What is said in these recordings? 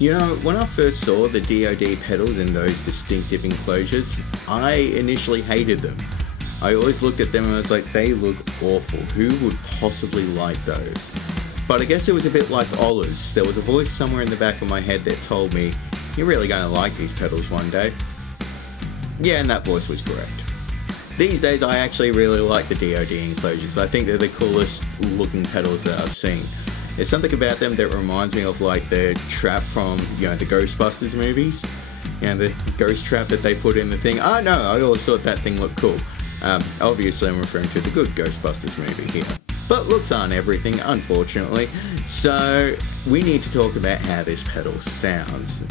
You know, when I first saw the DOD pedals in those distinctive enclosures, I initially hated them. I always looked at them and I was like, they look awful. Who would possibly like those? But I guess it was a bit like Ola's. There was a voice somewhere in the back of my head that told me, you're really going to like these pedals one day. Yeah, and that voice was correct. These days I actually really like the DOD enclosures. I think they're the coolest looking pedals that I've seen. There's something about them that reminds me of like the trap from, you know, the Ghostbusters movies. You know, the ghost trap that they put in the thing. Oh no, I always thought that thing looked cool. Obviously I'm referring to the good Ghostbusters movie here. But looks aren't everything, unfortunately. So we need to talk about how this pedal sounds.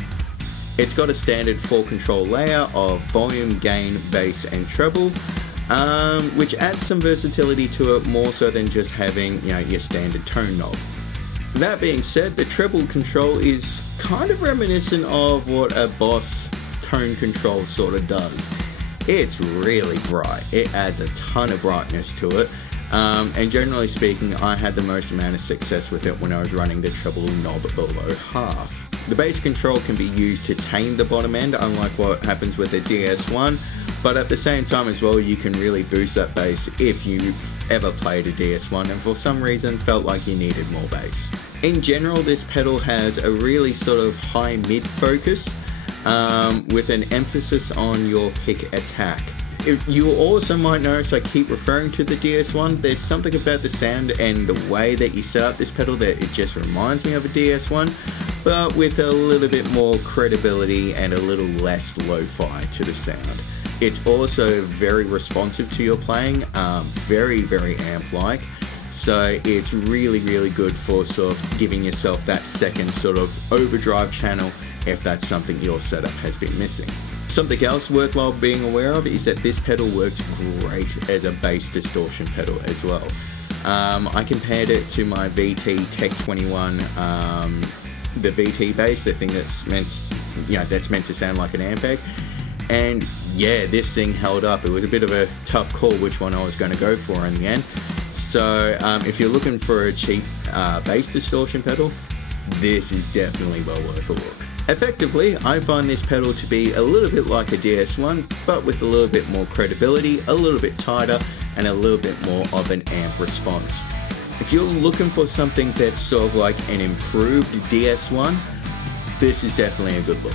It's got a standard 4-control layer of volume, gain, bass and treble, which adds some versatility to it, more so than just having, you know, your standard tone knob. That being said, the treble control is kind of reminiscent of what a Boss tone control sort of does. It's really bright. It adds a ton of brightness to it. And generally speaking, I had the most amount of success with it when I was running the treble knob below half. The bass control can be used to tame the bottom end, unlike what happens with the DS1, but at the same time as well, you can really boost that bass if you ever played a DS1 and for some reason felt like you needed more bass. In general, this pedal has a really sort of high mid focus with an emphasis on your pick attack. You also might notice I keep referring to the DS1. There's something about the sound and the way that you set up this pedal that it just reminds me of a DS1, but with a little bit more credibility and a little less lo-fi to the sound. It's also very responsive to your playing, very amp-like, so it's really good for sort of giving yourself that second sort of overdrive channel if that's something your setup has been missing. Something else worthwhile being aware of is that this pedal works great as a bass distortion pedal as well. I compared it to my VT Tech 21, the VT bass, the thing that's meant to sound like an amp egg. And yeah, this thing held up. It was a bit of a tough call which one I was going to go for in the end. So if you're looking for a cheap bass distortion pedal, this is definitely well worth a look. Effectively, I find this pedal to be a little bit like a DS1, but with a little bit more credibility, a little bit tighter, and a little bit more of an amp response. If you're looking for something that's sort of like an improved DS1, this is definitely a good look.